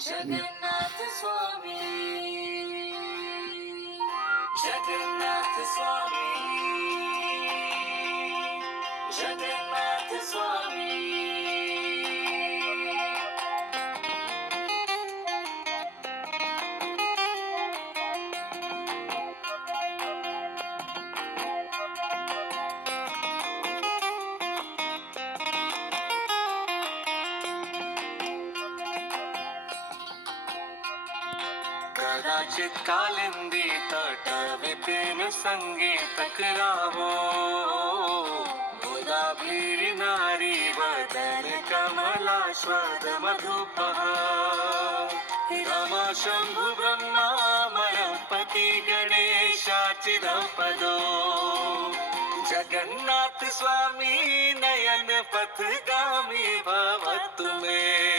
जगन्नाथ स्वामी, जगन्नाथ स्वामी, जगन्नाथ स्वामी. कदाचित कालिंदी तट विपिन संगीत करावो, गुलाबी नारी वदन कमलाश्वद मधुपः. रमा शंभु ब्रह्मामय पती गणेशाचिरपदो, जगन्नाथ स्वामी नयन पथगामी भवतु मे.